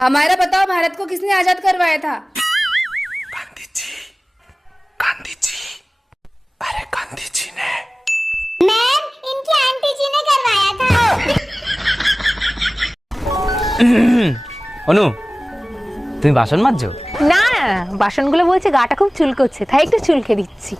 हमारा बताओ, भारत को किसने आजाद करवाया था? गांधी जी। गांधी जी। अरे गांधी जी ने। मैम, इनकी आंटी जी ने करवाया था। অনু, তুমি বাসন মাজছো? না, বাসনগুলো বলছে গাটা খুব চুলকোচ্ছে, তাই একটু চুলকে দিচ্ছি।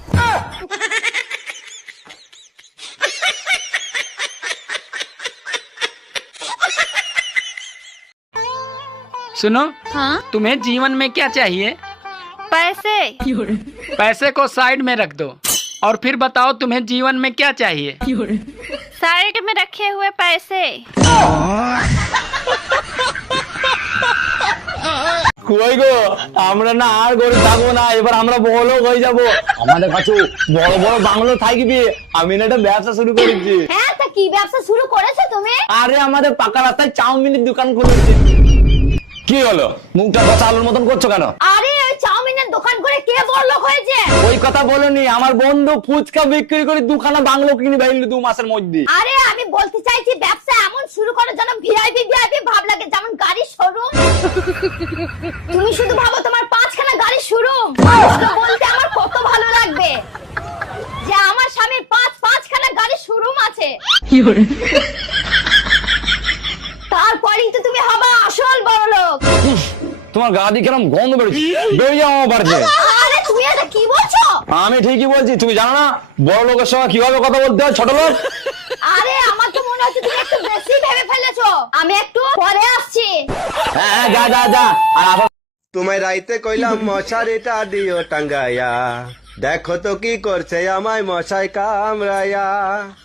सुनो, हाँ? तुम्हें जीवन में क्या चाहिए? पैसे। पैसे को साइड में रख दो और फिर बताओ तुम्हें जीवन में क्या चाहिए? साइड में रखे हुए पैसे। কই গো, আমরা না আর গরিব থাকবো না, এবার আমরা বড়লোক হয়ে যাব। আমাদের কাছে বড় বড় বাংলো থাকবে। আমি না একটা ব্যবসা শুরু করেছি। হ্যাঁ, তা কি ব্যবসা শুরু করেছো তুমি? আরে আমাদের পাকা রাস্তায় চাউমিনের দোকান খুলেছি। কি হলো, মুখটা কথা আলুর মতন করছো কেন? আরে ওই চাউমিনের দোকান করে কে বড়লোক হয়েছে? ওই কথা বলনি, আমার বন্ধু ফুচকা বিক্রি করে দুখানা বাংলো কিনে ফেললো 2 মাসের মধ্যে। আরে আমি বলতে চাইছি ব্যবসা এমন শুরু করো যেন ভিআইপি ভিআইপি ভাব লাগে, যেমন গাড়ির শোরুম। তুমি শুধু ভাবো তোমার 5খানা গাড়ির শোরুম বলতে আমার কত ভালো লাগবে যে আমার স্বামীর 5খানা গাড়ির শোরুম আছে। তারপরেই তো তুমি হবা আসল বড়লোক। তোমার গা দিয়ে কিরম গন্ধ বেরোচ্ছে, বেরিয়ে যাও আমার বাড়িতে। আরে তুমি এটা কি বলছো? আমি ঠিকই বলছি, তুমি জানো না বড় লোকের সঙ্গে কিভাবে কথা বলতে হয় ছোট লোক? আরে আমার তো মনে হচ্ছে তুমি একটু বেশি ভেবে ফেলেছো। আমি একটু পরে আসছি। হ্যাঁ, যা যা যা। আর আসো। তোমায় রাইতে কইলাম মশারিটা দিও টাঙ্গাইয়া, দেখো তো কি করছে আমায় মশাই কামড়াইয়া।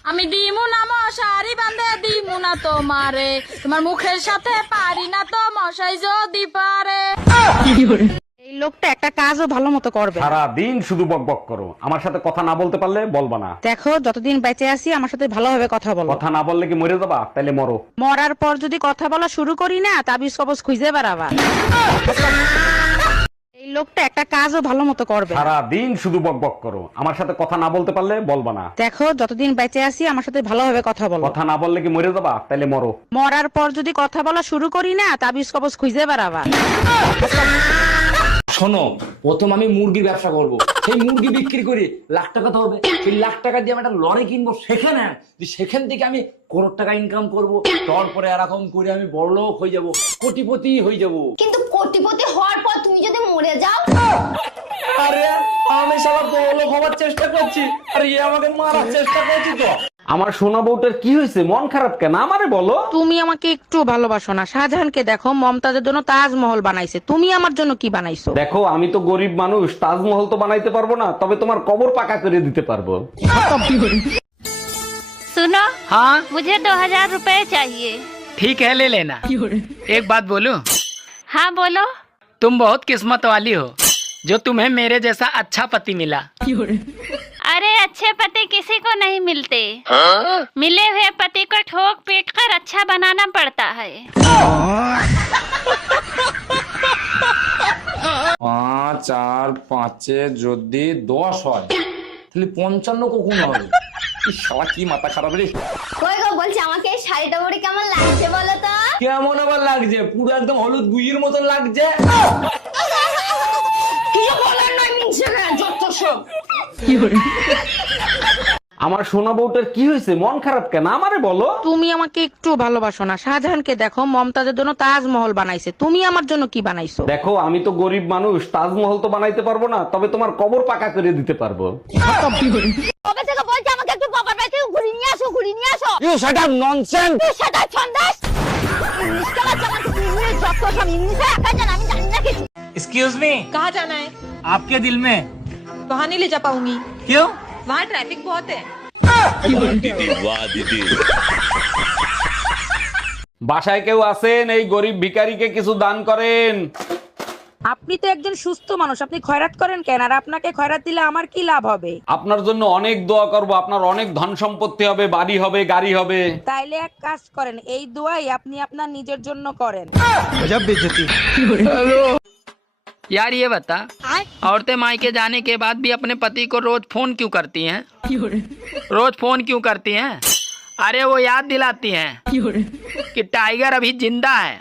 আমি দিমু না মশারি বাঁধে দিমু না তোমারে, তোমার মুখের সাথে পারি না তো মশাই যদি পারে। এই লোকটা একটা কাজও ভালো মতো করবে। সারা দিন শুধু বকবক করো, আমার সাথে কথা না বলতে পারলে বলবা না। দেখো, যতদিন বেঁচে আছি আমার সাথে ভালোভাবে কথা বলো। কথা না বললে কি মরে যাবা? তাইলে মরো। মরার পর যদি কথা বলা শুরু করি না, তাবিজ কবজ খুঁজে বেড়াবা। এই লোকটা একটা কাজও ভালো মতো করবে। সারা দিন শুধু বকবক করো, আমার সাথে কথা না বলতে পারলে বলবা না। দেখো, যতদিন বেঁচে আছি আমার সাথে ভালোভাবে কথা বলো। কথা না বললে কি মরে যাবা? তাইলে মরো। মরার পর যদি কথা বলা শুরু করি না, তাবিজ কবজ খুঁজে বেড়াবা। শোনো, প্রথম আমি মুরগির ব্যবসা করব। সেই মুরগি বিক্রি করে লাখ টাকা তো হবে। সেই লাখ টাকা দিয়ে আমি একটা লরি কিনবো, সেখান থেকে আমি করোড় টাকা ইনকাম করব। তারপরে এরকম করে আমি বড়লোক হয়ে যাব, কোটিপতি হয়ে যাব। কিন্তু কোটিপতি হওয়ার পর তুমি যদি মরে যাও? আরে আমি শালা বড়লোক হওয়ার চেষ্টা করছি, আর এ আমাকে মারার চেষ্টা করছি তো। আমার সোনা বউটার কি হয়েছে, মন খারাপ কেন আমারে বলো? তুমি আমাকে একটু ভালোবাসো না? শাহজাহানকে দেখো, মমতাজের জন্য তাজমহল বানাইছে, তুমি আমার জন্য কি বানাইছো? দেখো, আমি তো গরিব মানুষ, তাজমহল তো বানাইতে পারবো না, তবে তোমার কবর পাকা করে দিতে পারবো। सुनो, हाँ, मुझे 2000 रुपए चाहिए। ठीक है, ले लेना। एक बात बोलूं? हाँ बोलो। तुम बहुत किस्मत वाली हो जो तुम्हें मेरे जैसा अच्छा पति मिला। अरे अच्छे पति किसी को नहीं मिलते, मिले हुए पति को ठोक पीट कर अच्छा बनाना पड़ता है। 5 আর 5 যদি 10 হয় তাহলে 55 কখন হবে? এই শালা কি মাথা খারাপ রে। কই গো, বলছি আমাকে এই শাড়িটা পরে কেমন লাগছে বলো তো? কেমন আবার লাগছে? পুরো একদম হলুদ গুইয়ের মতন লাগছে। কিছু বলার নয়, মিনছে না, যত সব। আমার সোনা বউটার কি হয়েছে, মন খারাপ কেন আমারে বলো? তুমি আমাকে একটু ভালোবাসো না? শাহজাহানকে দেখো, মমতাজের জন্য তাজমহল বানাইছে, তুমি আমার জন্য কি বানাইছো? দেখো, আমি তো গরিব মানুষ, তাজমহল তো বানাইতে পারবো না, তবে তোমার কবর পাকা করে দিতে পারবো। কবে থেকে বলছি আমাকে একটু বাবার বাড়ি থেকে ঘুরিয়ে নিয়ে আসো, ঘুরিয়ে নিয়ে আসো। You shut up nonsense. তুই সেটা ছন্দাস। ইংলিশ ক্লাস আমাকে ইংলিশ যত সব ইংলিশে একা জান, আমি জানি না কিছু। एक्सक्यूज मी, कहाँ जाना है? आपके दिल में? वहाँ नहीं ले जा पाऊंगी, क्यों? वहाँ ट्रैफिक बहुत है। বাসায় কেউ আছেন? এই গরিব ভিখারিকে কিছু দান করেন। আপনি তো একজন সুস্থ মানুষ, আপনি খয়রাত করেন কেন? আর আপনাকে খয়রাত দিলে আমার কি লাভ হবে? আপনার জন্য অনেক দোয়া করব, আপনার অনেক ধন সম্পত্তি হবে, বাড়ি হবে, গাড়ি হবে। তাইলে এক কাজ করেন, এই দোয়াই আপনি আপনার নিজের জন্য করেন। यार ये बता, औरतें मायके जाने के बाद भी अपने पति को रोज फोन क्यों करती हैं? रोज फोन क्यों करती हैं? अरे वो याद दिलाती हैं कि टाइगर अभी जिंदा है।